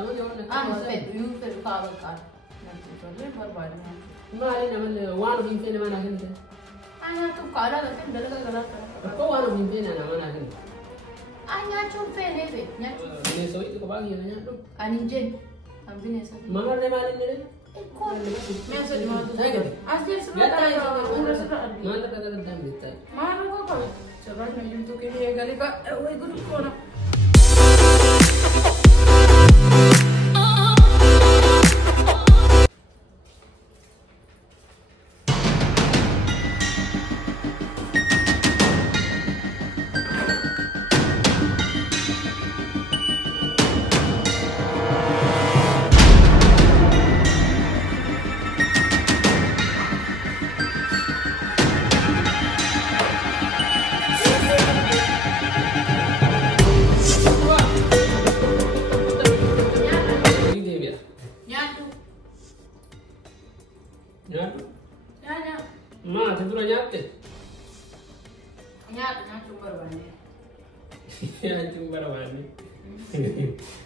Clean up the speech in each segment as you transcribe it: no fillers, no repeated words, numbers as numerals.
Tama jawan nak. Ama fedhu kaaba kan. Nanti tolle barbad na. Mali naman wano bimpe naman akin din. Anya tu kala kan dalaga galat. Ako wano bimpe na naman akin. Anya chum fene be. Nya chum. Ini so itu kabagi na nya tu. Aninjen. Ambine sa. Mangar ne mali ne. Kau, मैं सोच रहा हूँ तो आज ये सब आता है उम्र से मान लगा था दाम देता है मारो को कब चलो मैं यूं तो के लिए गली का वो ग्रुप को ना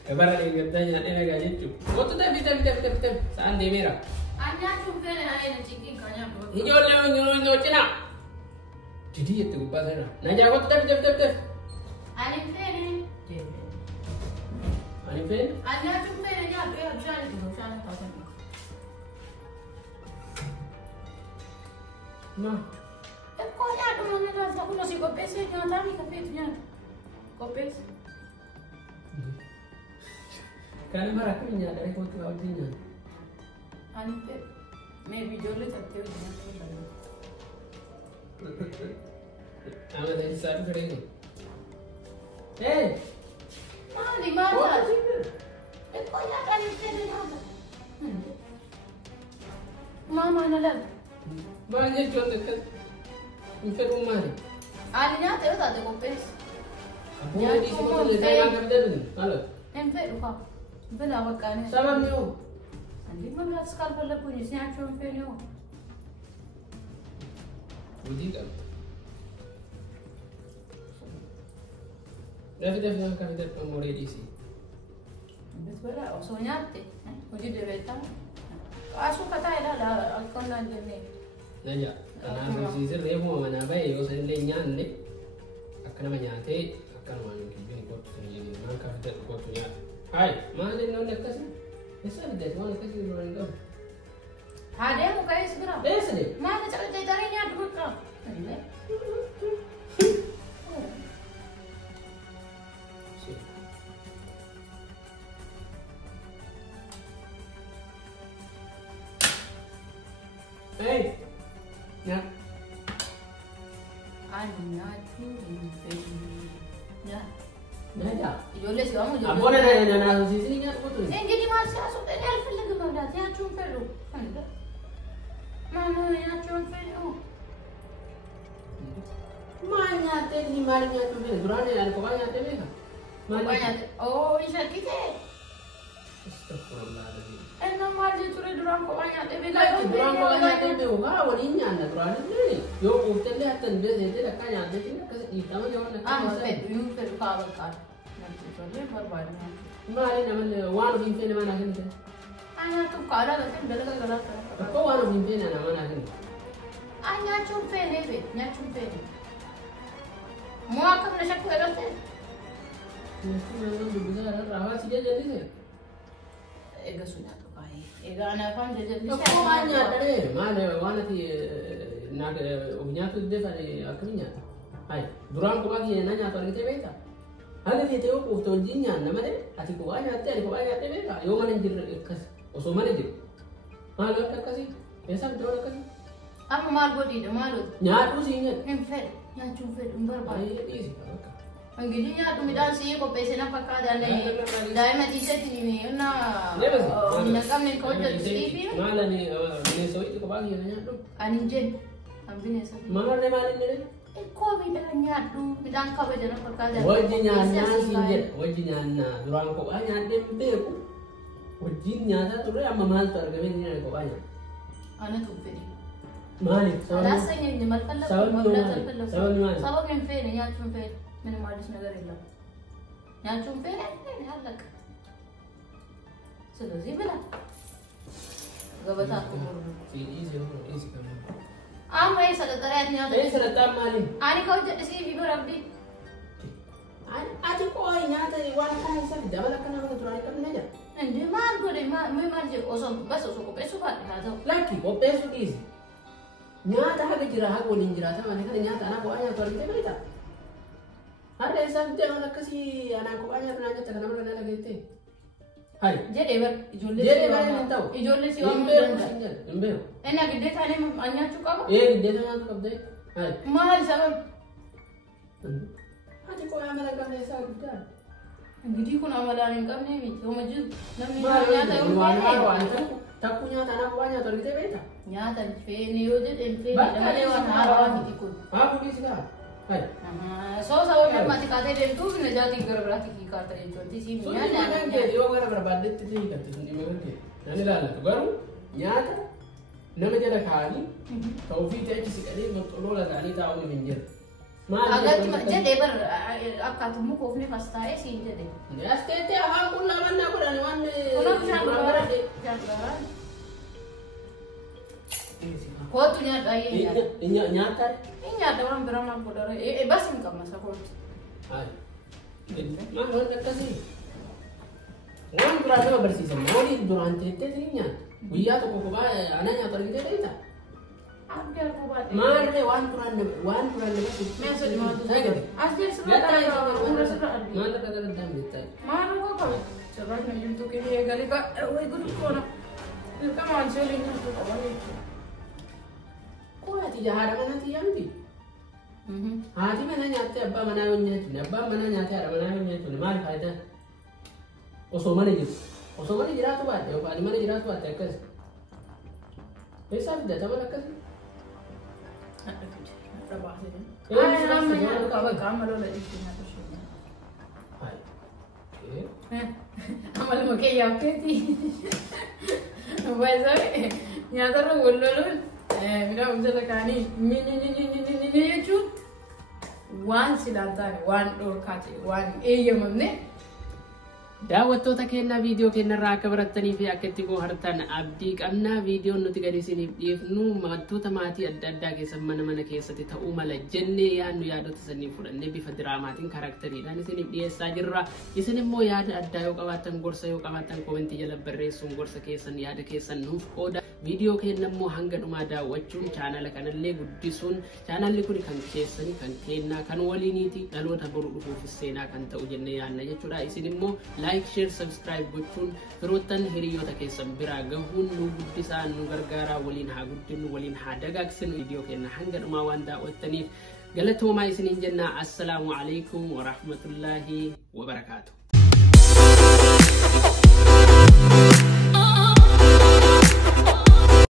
Kabar ni katanya ada gaji tu. Oh tu tapi saan dia merah. Anya cuma ni ayah nak cikin kanya. Hijau cina. Jadi itu bahasa na. Naja oh tu tapi. Alif ni. Alif ni? Anya cuma ni ya biar jalan tu jalan pasal. Ma. Kau ya tu mana dah aku nasi kopes ni jangan ni kopes ni. Kopes. Karena marah aku ni ada ekor tu awalnya. Ante, मैं वीडियो ले सकते हो Ama dari saat kering. Eh, हाँ दिमाग kau ya kan itu ni apa? Mama nalal. banyak jual dekat. Infek rumah ni. Alinya tu tak ada kopes. Aku di sini tu dia makan kerja ni. Halo. Infek rupa. Bela wakane. Sama ni oh. Andi mana sekal bela punya sih aku infek ni oh. Budi kan. Dah nak kerja pemulai di sini. Betul lah. Soalnya tu, uji deweta. Asu kata ada alkon lagi ni. Nanya, karena sisi remo mana baik, yo sen lenyan ni. Akan menyate, akan mana kini kot ni mana kerja kot ni. Hai, mana ni nak kasih? Esok ada mana kasih orang tu. Ada muka yang segera. Desa ni. Mana cakap cari dulu kau. Hey, nak? Anak tu ya. Nada. Joles kamu joles. Abang nak sisi ni nak betul. Jadi masih asal tadi alfil lagi mana? Dia cuma perlu. Mana yang cuma perlu? Mana teh ni marinya tu ni. Durane ada kau banyak teh ni kan? Banyak. Oh, isyak kita. Astagfirullahaladzim. Nama dia tu durang kau banyak teh. Durang kau banyak teh tu. Wah, wadinya anda durane ni. Yo, kita lihat tanda dia dah kaya ada ni. Kita mah jangan nak. Ah, fedhu kaaba kan. Nanti tolle barbad na. Mali naman wano bimpe naman akin din. Anya tu kala kan dalaga galat. Ako wano bimpe na naman akin. Anya chum fene be. Nya chum fene. Mua kam na shakku galat. Mesti memang berbeza. Rawa sih dia jadi sih. Ega sunya tu kai. Ega anak kan jadi. Ako wanya tadi. Mana wana ti nak unya tu dia pada akhirnya. Hai, durang ko lagi nanya apa kita beta. Ada dia tahu ko to jinya nama dia. Ati ko wanya tadi ko wanya tadi beta. Yo mana jir kas. Oso mana jir. Malu tak kasih. Biasa betul kasih. Am mal bodi de malu. Nyatu sih ingat. Enfet. Nya chum fed barbad. Ay, easy. Angin nya tu midan si ko pese na pakada le. Dai ma t-shirt ni na. Minakam ni ko jadi sleepy. Mana ni ni so itu ko bagi nanya tu. Aninjen. Ambine sa. Mana ni mali ni? Kau midang tu, midang kau berjalan perkara. Wajibnya sinjet, wajibnya durang ko banyak tempe ko. Wajibnya tu dia mahal tu harga ni ko banyak. Anak tu pedi. Mali. Rasa ni ni makan lah. Sabab ni pedi, ya cuma pedi. Mana malas negara ini. Ya cuma pedi, ni halak. ስለዚህ ብላ ገበታ ኩሙር አማ የሰለጠሪያት ነው ሰለጣም ማለት አኒ ከውጭ ደስ ቢጎር አብዲ አቲ ቆይ ኛተ ዋን ካንሰር ደበለከና ነው ትራይ ከነኛ እንዴ ማን ጎደ ምን ማርጀ ኦሶን በሶ ሶ ቆጴሱ ባታው ላኪ ቆጴሱ ዲስ ኛታ ሀገጅራ ሀጎን እንጅራ ተማነ ከ ኛታ አና ቆአኛ ተርግተ በይታ አረ ሰምተ ነው ከሲ አና ቆአኛ ተናጀ ተከናመረ ለገይቴ ሃይ ጀዴ በር ኢጆሌ እንታው ኢጆሌ ሲዋም እንበ እና ግዴታ ላይ አኛቹ ቀባ ግዴታ ነው ቀብደ ሃይ ማል ሰበብ አቲ ቆያ መለቀም ነው ሳው ጉዳ እንግዲህ ኩን አመላን ቀም ነው የሚት ወመጅ ለምን ኛታ ዋና ታኩኛ ታና ቆአኛ ተርግተ በይታ ኛታ ፌኒ ወደ እንፌ ለማለ ዋና አራዋት ይኩን ፖሊስ ጋር ሃይ ሰው ለማቲ ካቴ ደንቱ ነጃቲ ገረብራቲ ኪካርተ ጀንቱ ሲ ሚያና ዮ ገረብራ ባደት ትይከት እንዲ መገደ ያንላለ ገሩ ኛታ ነመጀለ ካኒ ተውፊት እጅ ሲቀዲ መጥሎ ለጋኒ ታው ምንጀር አገት ጀዴ በር አካቱሙ ኮፍኔ ፋስታዬ ሲንጀዴ ያስቴቴ አሁን ለማና ቆዳኒ ዋን ኮቱ ኛታ ኛታ እኛ ደዋን ብራማ ቆደረ ባስም ቀመሰ ኮቱ አይ ማን ወንደከሲ ዋን ብራማ በርሲሰ ሞዲ ዱራንቴ ተትኛ ጉያ ተቆቆባ አናኛ ተርግተ ደይታ አገር ቆባቴ ማርሌ ዋን ብራማ ሚያሰድ ማቱ ታገደ አስደር ስራታ ኡረሰራ ማን ተቀደረ ዳም ይታይ ማን ወቆ ጭራሽ ነው ይምጡ ከኔ ገሊካ ወይ ጉድ እኮ ነው ከማን ሰለኝ ነው ቆባሌ ቆያቲ ጃሃራ ከናቲ ያምቲ हाथी में नहीं आते अब्बा मना होने तूने अब्बा मना नहीं आते अरे मना होने तूने मार फायदा ओसोमने जिरा तो बात है पानी मने जिरा तो बात है कैसे ऐसा भी देता वाला कैसे हम यहाँ का काम वालों लगी थी ना तो शुरू हाय हमारे मुके याद थी वैसा यहाँ तो बोल लो मेरा मुझे लगा नहीं ये चूत वान सिलाता है वान डोर खाते वान ये mummy daawwattoota keenya viidiyoo keenyarraa akka barattanii fi akka itti bohaartan abdii qabna. viidiyoon nuti gadi isiniif dhiyeessinu wantoota maatii adda addaa keessan mana keessatti ta'uu mala jennee yaadnu yaadota isiniif fudhannee bifa diraamaatiin karaktariidhaan isiniif dhiyeessaa jirra. isin immoo yaada addaa yoo qabaattan gorsa yoo qabaattan komentii jala barreessuun gorsa keessan yaada keessan nuuf qooda. viidiyoo keenya immoo hanga dhumaa daawwachuun chaanala kanallee guddisuun chaanalli kun kan keessanii kan keenyaa kan waliiniiti dhaloota boru dhufuufis seenaa kan ta'u jennee yaadna jechuudha. isin immoo like share subscribe gochuun firoottan hiriyoota keessan biraa gahuun nu guddisaa nu gargaaraa waliin haa guddinu waliin haa dagaagsinu. viidiyoo keenya hanga dhumaa waan daawwattaniif galatoomaa isiniin jenna. assalaamu alaykum wa rahmatullaahi wa barakaatuh.